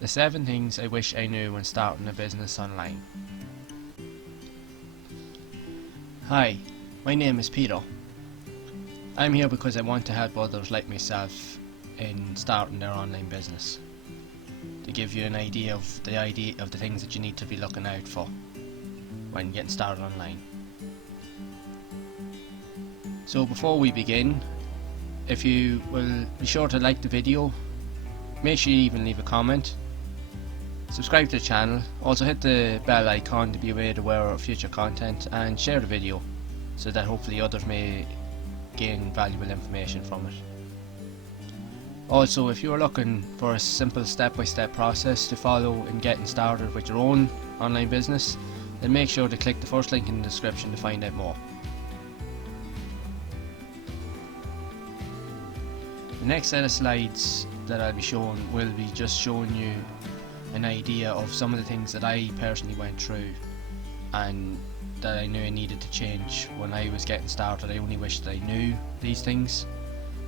The 7 things I wish I knew when starting a business online. Hi, my name is Peter. I'm here because I want to help others like myself in starting their online business. To give you an idea of the things that you need to be looking out for when getting started online. So before we begin, if you will be sure to like the video, make sure you even leave a comment, subscribe to the channel, also hit the bell icon to be made aware of future content, and share the video so that hopefully others may gain valuable information from it. Also, if you are looking for a simple step-by-step process to follow in getting started with your own online business, then make sure to click the first link in the description to find out more. The next set of slides that I'll be showing will be just showing you an idea of some of the things that I personally went through and that I knew I needed to change when I was getting started. I only wish that I knew these things,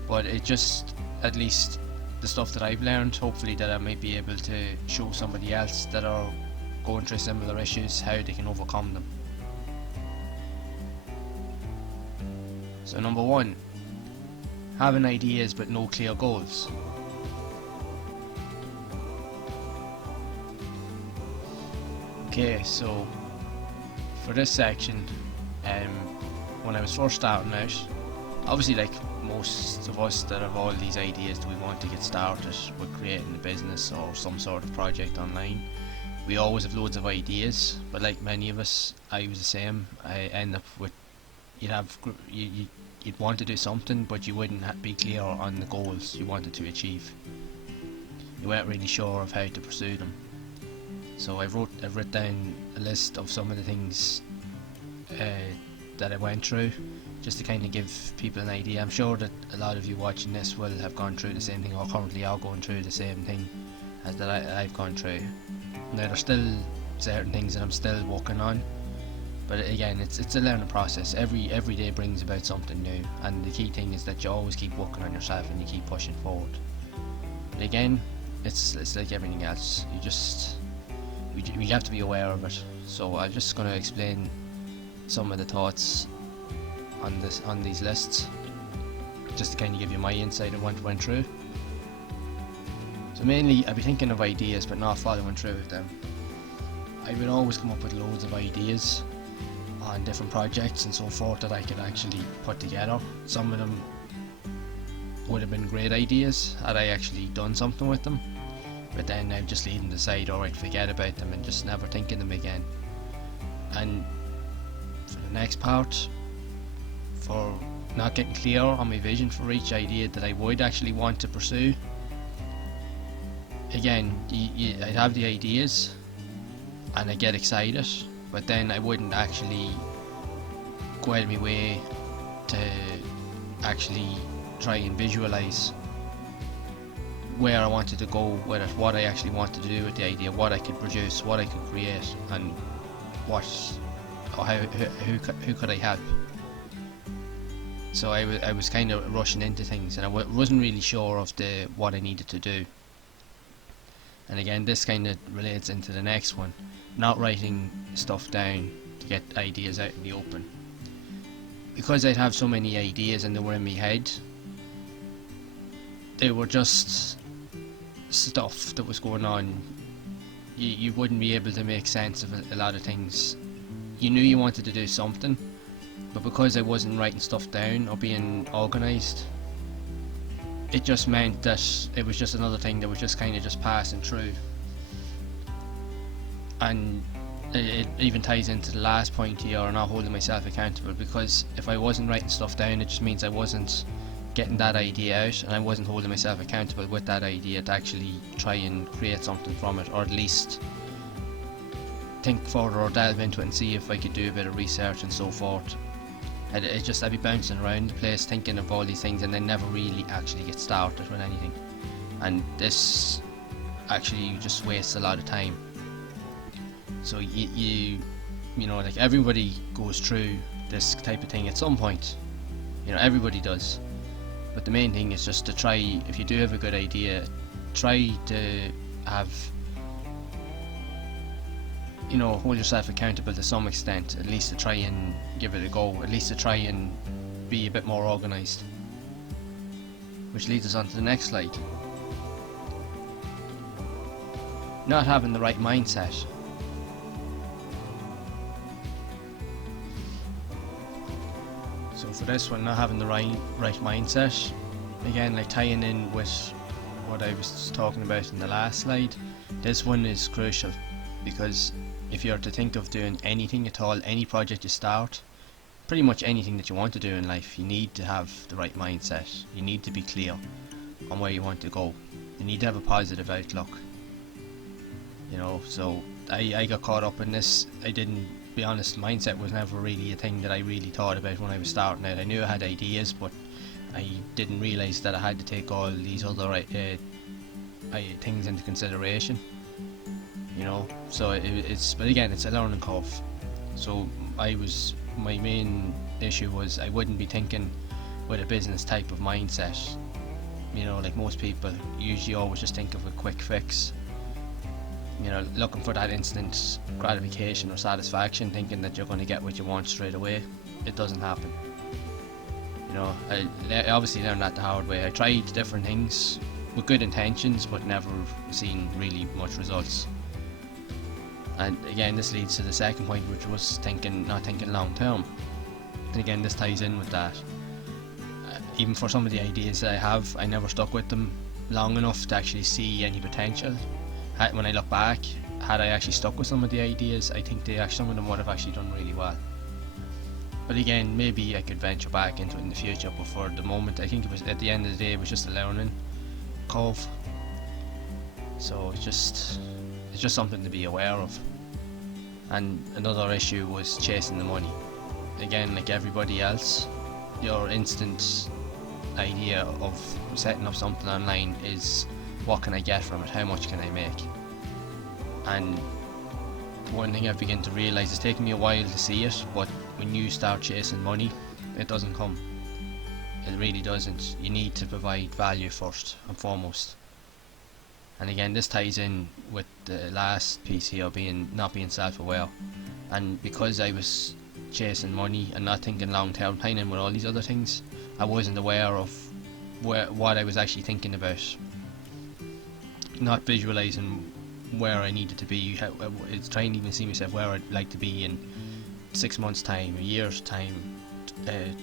but it just, at least the stuff that I've learned, hopefully that I might be able to show somebody else that are going through similar issues how they can overcome them. So number 1, having ideas but no clear goals. Okay, so for this section, when I was first starting out, obviously like most of us that have all these ideas that we want to get started with creating a business or some sort of project online, we always have loads of ideas, but like many of us, I was the same. I end up with, you'd want to do something, but you wouldn't be clear on the goals you wanted to achieve. You weren't really sure of how to pursue them. So I've written down a list of some of the things that I went through, just to kind of give people an idea. I'm sure that a lot of you watching this will have gone through the same thing, or currently are going through the same thing as that I've gone through. Now there's still certain things that I'm still working on, but again, it's a learning process. Every day brings about something new, and the key thing is that you always keep working on yourself and you keep pushing forward. But again, it's like everything else. We have to be aware of it. So I'm just going to explain some of the thoughts on these lists, just to kind of give you my insight on what went through. So mainly, I'd be thinking of ideas but not following through with them. I would always come up with loads of ideas on different projects and so forth that I could actually put together. Some of them would have been great ideas had I actually done something with them, but then I'd just leave them to the side, or I'd forget about them and just never think of them again. And for the next part, for not getting clear on my vision for each idea that I would actually want to pursue, again, I'd have the ideas and I'd get excited, but then I wouldn't actually go out of my way to actually try and visualize where I wanted to go with it, what I actually wanted to do with the idea, what I could produce, what I could create, and who could I help. So I was kind of rushing into things, and I wasn't really sure of what I needed to do. And again, this kind of relates into the next one, not writing stuff down to get ideas out in the open. Because I'd have so many ideas and they were in my head, they were just stuff that was going on. You wouldn't be able to make sense of a lot of things. You knew you wanted to do something, but because I wasn't writing stuff down or being organised, it just meant that it was just another thing that was just kind of just passing through. And it even ties into the last point here, not holding myself accountable, because if I wasn't writing stuff down, it just means I wasn't getting that idea out, and I wasn't holding myself accountable with that idea to actually try and create something from it, or at least think further or delve into it and see if I could do a bit of research and so forth. I'd be bouncing around the place thinking of all these things and then never really actually get started with anything, and this actually just wastes a lot of time. So you know, like, everybody goes through this type of thing at some point, you know, everybody does. But the main thing is just to try, if you do have a good idea, try to have, hold yourself accountable to some extent, at least to try and give it a go, at least to try and be a bit more organised. Which leads us on to the next slide. Not having the right mindset. So for this one, not having the right mindset, again, like tying in with what I was talking about in the last slide, this one is crucial, because if you're to think of doing anything at all, any project you start, pretty much anything that you want to do in life, you need to have the right mindset. You need to be clear on where you want to go. You need to have a positive outlook. So I got caught up in this. I didn't, be honest, mindset was never really a thing that I really thought about when I was starting out. I knew I had ideas, but I didn't realise that I had to take all these other things into consideration. So but again, it's a learning curve. So my main issue was I wouldn't be thinking with a business type of mindset. Like most people usually always just think of a quick fix, looking for that instant gratification or satisfaction, thinking that you're going to get what you want straight away. It doesn't happen. I obviously learned that the hard way. I tried different things with good intentions, but never seen really much results. And again, this leads to the second point, which was not thinking long term. And again, this ties in with that. Even for some of the ideas that I have, I never stuck with them long enough to actually see any potential. When I look back, had I actually stuck with some of the ideas, I think some of them would have actually done really well. But again, maybe I could venture back into it in the future, but for the moment, I think it was, at the end of the day, it was just a learning curve. So it's just something to be aware of. And another issue was chasing the money. Again, like everybody else, your instant idea of setting up something online is, what can I get from it? How much can I make? And one thing I've begun to realise, it's taken me a while to see it, but when you start chasing money, it doesn't come. It really doesn't. You need to provide value first and foremost. And again, this ties in with the last piece here, not being self-aware. And because I was chasing money and not thinking long term, tying in with all these other things, I wasn't aware of what I was actually thinking about. Not visualising where I needed to be. It's trying to even see myself where I'd like to be in 6 months' time, a year's time,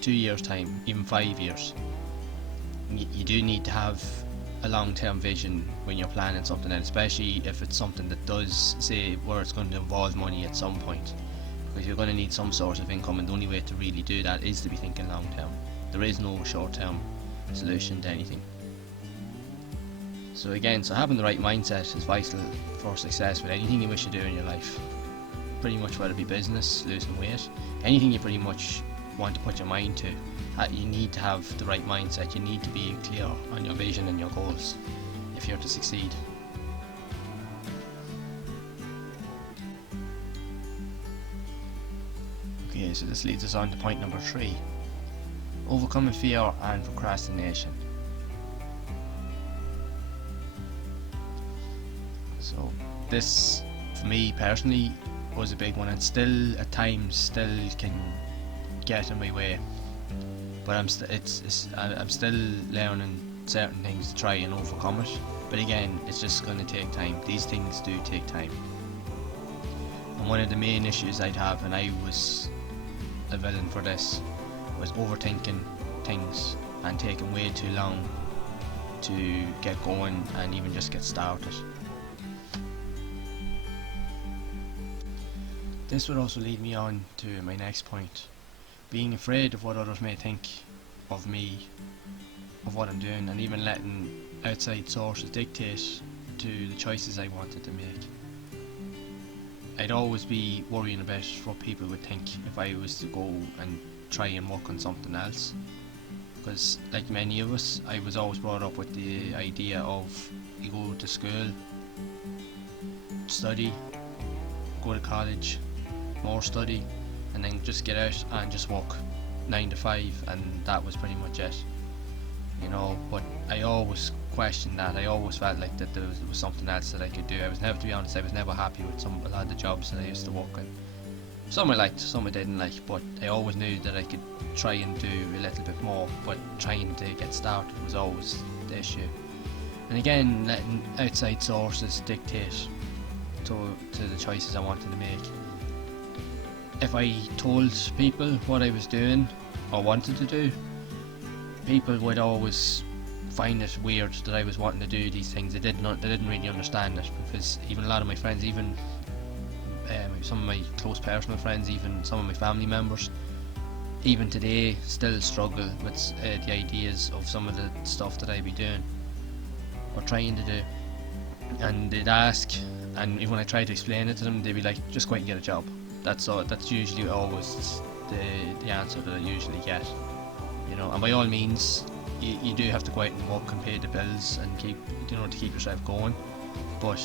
2 years' time, even 5 years. You do need to have a long-term vision when you're planning something, and especially if it's something that does say where it's going to involve money at some point, because you're going to need some sort of income, and the only way to really do that is to be thinking long-term. There is no short-term solution to anything. So again, having the right mindset is vital for success with anything you wish to do in your life. Pretty much whether it be business, losing weight, anything you pretty much want to put your mind to, you need to have the right mindset. You need to be clear on your vision and your goals if you're to succeed. Okay, so this leads us on to point number 3. Overcoming fear and procrastination. So this, for me personally, was a big one, and still at times can get in my way. But I'm still learning certain things to try and overcome it. But again, it's just going to take time. These things do take time. And one of the main issues I'd have, and I was a villain for this, was overthinking things and taking way too long to get going and even just get started. This would also lead me on to my next point. Being afraid of what others may think of me, of what I'm doing, and even letting outside sources dictate to the choices I wanted to make. I'd always be worrying about what people would think if I was to go and try and work on something else. Because like many of us, I was always brought up with the idea of you go to school, study, go to college, more study, and then just get out and just work 9 to 5, and that was pretty much it. But I always question that. I always felt like that there was something else that I could do. I was never, to be honest, I was never happy with a lot of the jobs that I used to work in. Some I liked, some I didn't like, but I always knew that I could try and do a little bit more, but trying to get started was always the issue. And again, letting outside sources dictate to the choices I wanted to make. If I told people what I was doing or wanted to do, people would always find it weird that I was wanting to do these things. They didn't really understand it, because even a lot of my friends, even some of my close personal friends, even some of my family members, even today still struggle with the ideas of some of the stuff that I be doing or trying to do. And they'd ask, and even when I try to explain it to them, they'd be like, just go out and get a job. That's all. That's usually always the answer that I usually get. You know, and by all means, you do have to go out and work and pay the bills and keep, to keep yourself going. But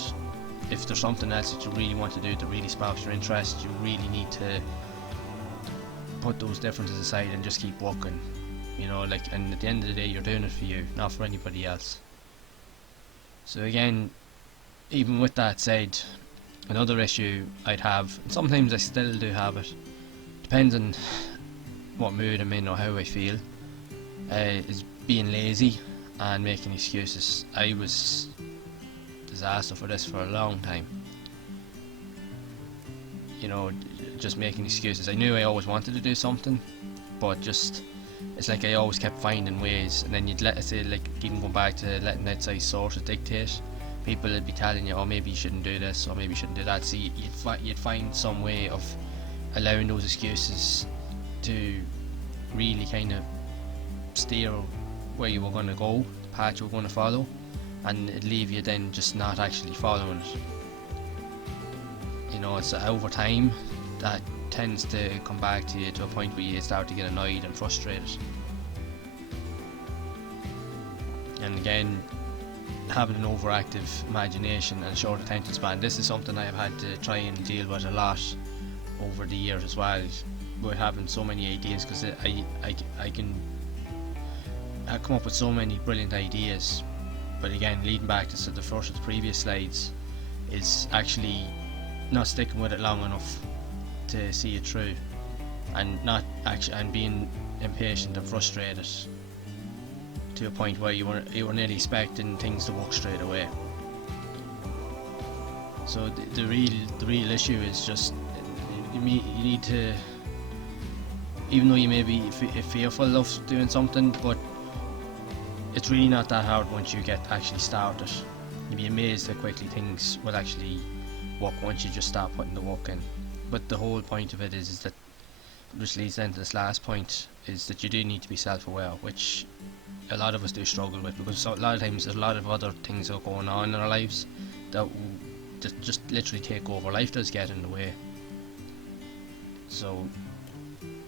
if there's something else that you really want to do that really sparks your interest, you really need to put those differences aside and just keep working. And at the end of the day, you're doing it for you, not for anybody else. So again, even with that said, another issue I'd have, and sometimes I still do have it, depends on what mood I'm in or how I feel, is being lazy and making excuses. I was disaster for this for a long time. Just making excuses. I knew I always wanted to do something, but it's like I always kept finding ways. And then you'd even go back to letting outside sources dictate. People would be telling you, oh, maybe you shouldn't do this, or maybe you shouldn't do that. So you'd find some way of allowing those excuses to really kind of steer where you were going to go, the path you were going to follow, and it'd leave you then just not actually following it. It's over time that tends to come back to you to a point where you start to get annoyed and frustrated. And again, having an overactive imagination and a short attention span, this is something I have had to try and deal with a lot over the years as well, with having so many ideas, because I come up with so many brilliant ideas, but again, leading back to the previous slides, is actually not sticking with it long enough to see it through, and being impatient and frustrated to a point where you were nearly expecting things to work straight away. So the real issue is just you need to, even though you may be fearful of doing something, but it's really not that hard once you get actually started. You'll be amazed how quickly things will actually work once you just start putting the work in. But the whole point of it is that, which leads then to this last point, is that you do need to be self-aware, which a lot of us do struggle with, because a lot of times there's a lot of other things that are going on in our lives that just literally take over. Life does get in the way. So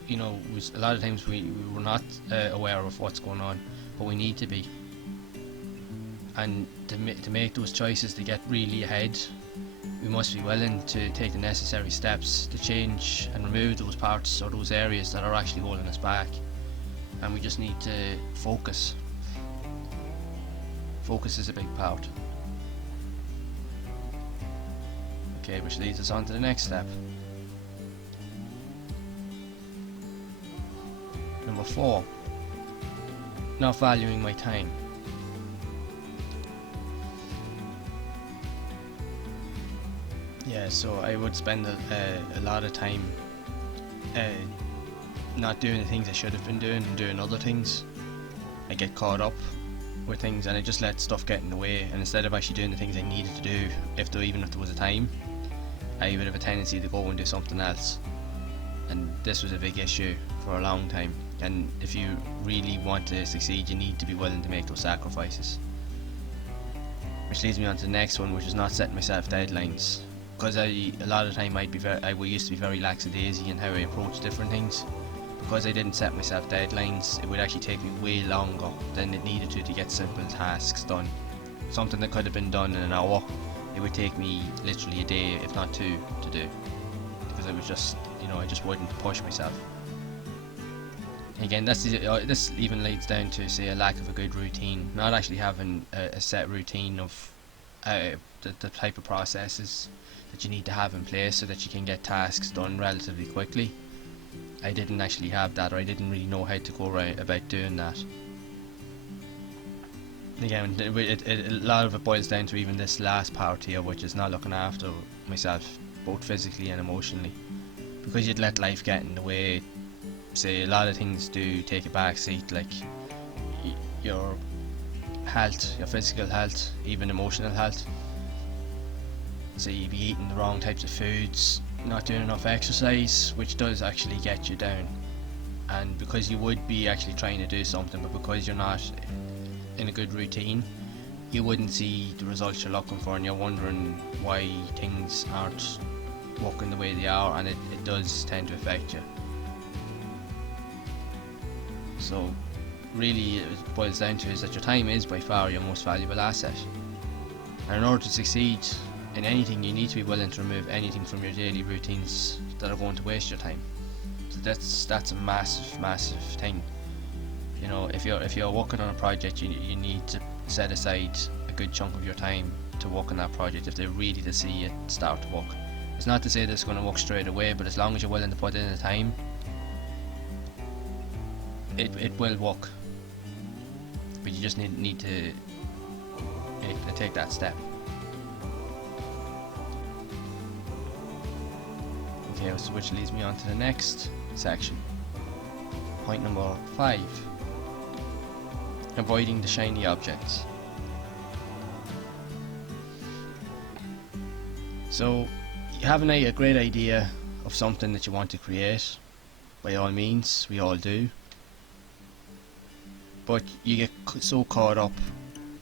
a lot of times we were not aware of what's going on, but we need to be. And to make those choices to get really ahead, we must be willing to take the necessary steps to change and remove those parts or those areas that are actually holding us back. And we just need to focus. Focus is a big part. Okay, which leads us on to the next step. Number 4, not valuing my time. Yeah, so I would spend a lot of time not doing the things I should have been doing and doing other things. I get caught up with things and I just let stuff get in the way, and instead of actually doing the things I needed to do, even if there was a time, I would have a tendency to go and do something else. And this was a big issue for a long time, and if you really want to succeed, you need to be willing to make those sacrifices. Which leads me on to the next one, which is not setting myself deadlines. Because a lot of the time I used to be very lackadaisy in how I approach different things. Because I didn't set myself deadlines, it would actually take me way longer than it needed to get simple tasks done. Something that could have been done in an hour, it would take me literally a day, if not 2, to do. Because I was just, I just wouldn't push myself. Again, this even leads down to, say, a lack of a good routine, not actually having a set routine of the type of processes that you need to have in place so that you can get tasks done relatively quickly. I didn't actually have that, or I didn't really know how to go about doing that. Again, a lot of it boils down to even this last part here, which is not looking after myself, both physically and emotionally, because you'd let life get in the way. Say, a lot of things do take a back seat, like your health, your physical health, even emotional health. So you'd be eating the wrong types of foods, not doing enough exercise, which does actually get you down. And because you would be actually trying to do something, but because you're not in a good routine, you wouldn't see the results you're looking for, and you're wondering why things aren't working the way they are, and it does tend to affect you. So really it boils down to is that your time is by far your most valuable asset, and in order to succeed in anything, you need to be willing to remove anything from your daily routines that are going to waste your time. So that's a massive thing. You know, if you're working on a project, you need to set aside a good chunk of your time to work on that project if they're really to see it start to work. It's not to say that it's going to work straight away, but as long as you're willing to put in the time, it will work. But you just need to take that step. Okay, so which leads me on to the next section. Point number 5. Avoiding the shiny objects. So you have a great idea of something that you want to create. By all means, we all do. But you get so caught up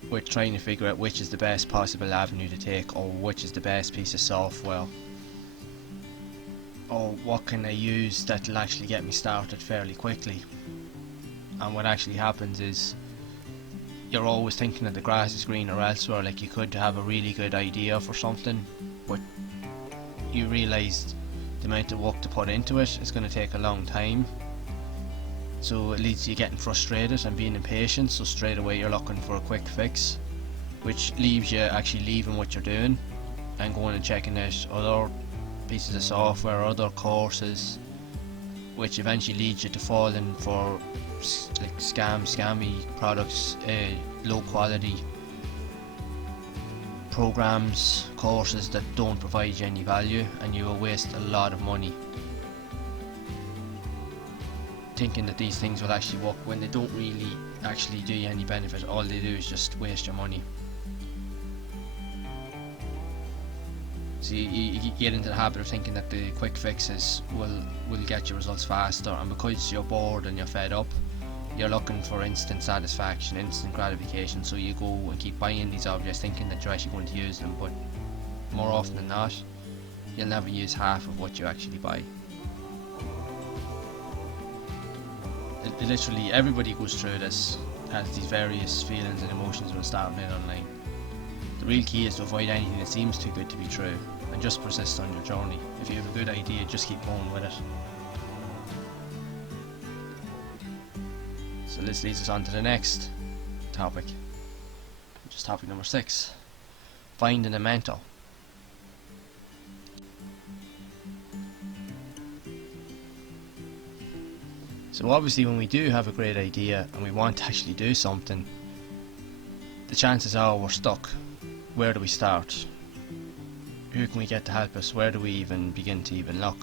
with trying to figure out which is the best possible avenue to take, or which is the best piece of software, or what can I use that will actually get me started fairly quickly. And what actually happens is you're always thinking that the grass is greener elsewhere. Like, you could have a really good idea for something, but you realise the amount of work to put into it is going to take a long time. So it leads to you getting frustrated and being impatient, so straight away you're looking for a quick fix, which leaves you actually leaving what you're doing and going and checking out other pieces of software, other courses, which eventually leads you to falling for like scammy products, low quality programs, courses that don't provide you any value, and you will waste a lot of money thinking that these things will actually work when they don't really actually do you any benefit. All they do is just waste your money. So you get into the habit of thinking that the quick fixes will get you results faster, and because you're bored and you're fed up, you're looking for instant satisfaction, instant gratification, so you go and keep buying these objects thinking that you're actually going to use them, but more often than not, you'll never use half of what you actually buy. Literally everybody goes through this, has these various feelings and emotions when starting out online. The real key is to avoid anything that seems too good to be true, and just persist on your journey. If you have a good idea, just keep going with it. So this leads us on to the next topic, which is topic number 6. Finding a mentor. So obviously when we do have a great idea and we want to actually do something, the chances are we're stuck. Where do we start? Who can we get to help us? Where do we even begin to even look?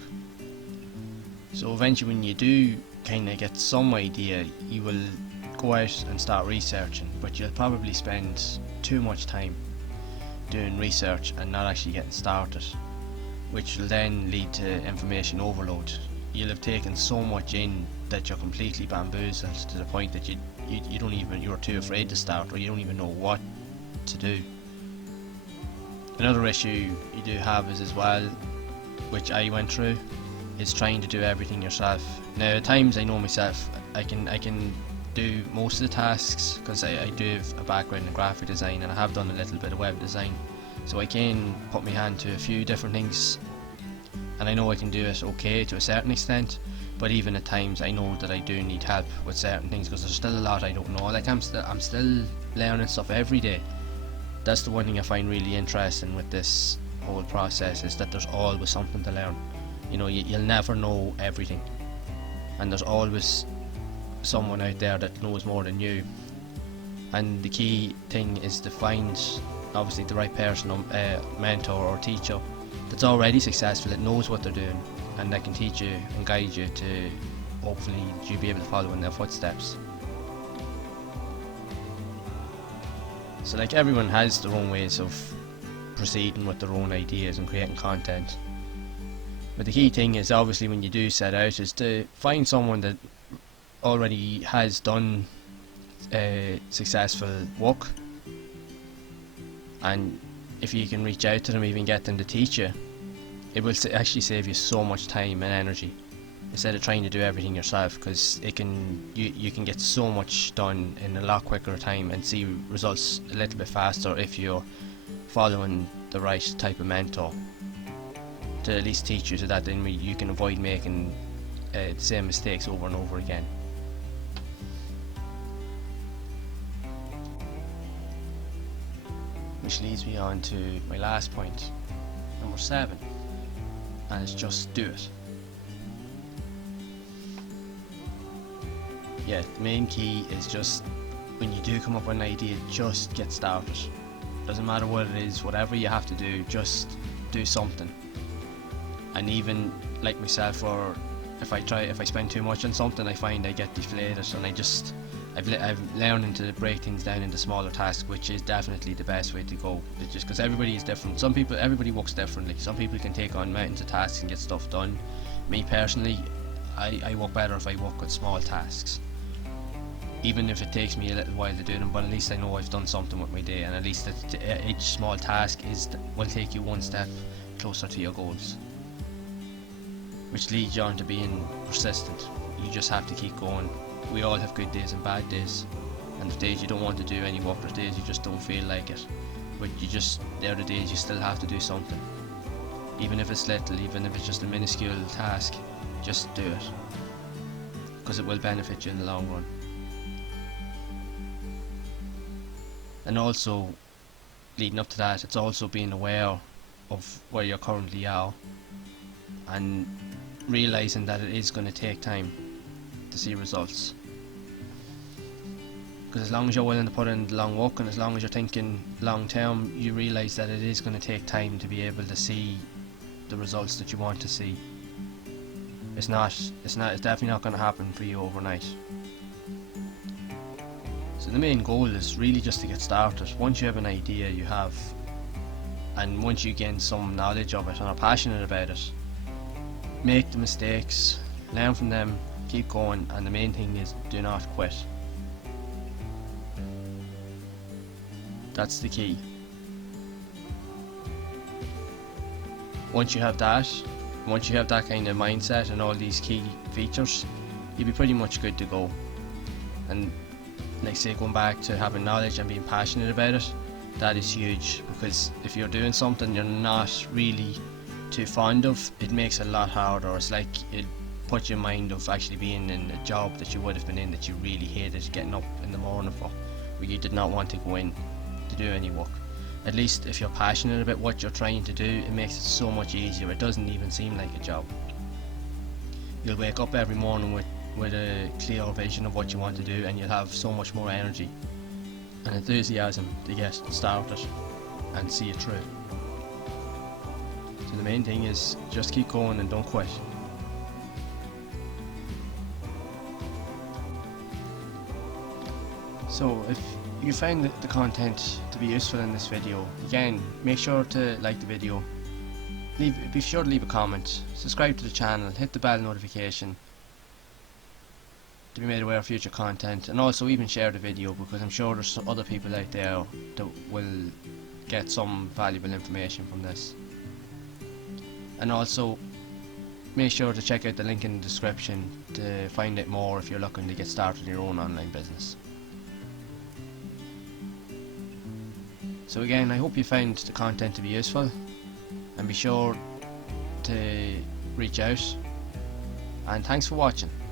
So eventually when you do kind of get some idea, you will go out and start researching, but you'll probably spend too much time doing research and not actually getting started, which will then lead to information overload. You'll have taken so much in that you're completely bamboozled to the point that you're too afraid to start, or you don't even know what to do. Another issue you do have is, as well, which I went through, is trying to do everything yourself. Now at times I know myself, I can do most of the tasks because I do have a background in graphic design and I have done a little bit of web design, so I can put my hand to a few different things and I know I can do it okay to a certain extent. but even at times I know that I do need help with certain things because there's still a lot I don't know. Like I'm still learning stuff every day. That's the one thing I find really interesting with this whole process, is that there's always something to learn. You know, you'll never know everything, and there's always someone out there that knows more than you. And the key thing is to find obviously the right person, mentor or teacher that's already successful, that knows what they're doing, and that can teach you and guide you to hopefully you be able to follow in their footsteps. So like everyone has their own ways of proceeding with their own ideas and creating content, but the key thing is obviously when you do set out is to find someone that already has done successful work, and if you can reach out to them, even get them to teach you, it will actually save you so much time and energy instead of trying to do everything yourself, because you can get so much done in a lot quicker time and see results a little bit faster if you're following the right type of mentor to at least teach you, so that then you can avoid making the same mistakes over and over again. Which leads me on to my last point, number 7, and it's just do it. Yeah, the main key is just, when you do come up with an idea, just get started. Doesn't matter what it is, whatever you have to do, just do something. And even like myself, or if I spend too much on something, I find I get deflated, and I've learned to break things down into smaller tasks, which is definitely the best way to go. It's just because everybody is different. Everybody works differently. Some people can take on mountains of tasks and get stuff done. Me personally, I work better if I work with small tasks, even if it takes me a little while to do them, but at least I know I've done something with my day, and at least each small task will take you one step closer to your goals, which leads you on to being persistent. You just have to keep going. We all have good days and bad days, and the days you don't want to do any work, there's days you just don't feel like it, but they're the days you still have to do something, even if it's little, even if it's just a minuscule task. Just do it, because it will benefit you in the long run. And also, leading up to that, it's also being aware of where you currently are, and realising that it is going to take time to see results. Because as long as you're willing to put in the long work, and as long as you're thinking long term, you realise that it is going to take time to be able to see the results that you want to see. It's definitely not going to happen for you overnight. So the main goal is really just to get started. Once you have an idea, and once you gain some knowledge of it and are passionate about it, make the mistakes, learn from them, keep going, and the main thing is do not quit. That's the key. Once you have that kind of mindset and all these key features, you'll be pretty much good to go. And like say, going back to having knowledge and being passionate about it, that is huge, because if you're doing something you're not really too fond of, it makes it a lot harder. It's like it puts your mind of actually being in a job that you would have been in that you really hated getting up in the morning for, where you did not want to go in to do any work. At least if you're passionate about what you're trying to do, it makes it so much easier. It doesn't even seem like a job. You'll wake up every morning with a clear vision of what you want to do, and you'll have so much more energy and enthusiasm to get started and see it through. So the main thing is just keep going and don't quit. So if you find the content to be useful in this video, again, make sure to like the video, be sure to leave a comment, subscribe to the channel, hit the bell notification to be made aware of future content, and also even share the video, because I'm sure there's some other people out there that will get some valuable information from this. And also make sure to check out the link in the description to find out more if you're looking to get started in your own online business. So again, I hope you found the content to be useful, and be sure to reach out and thanks for watching.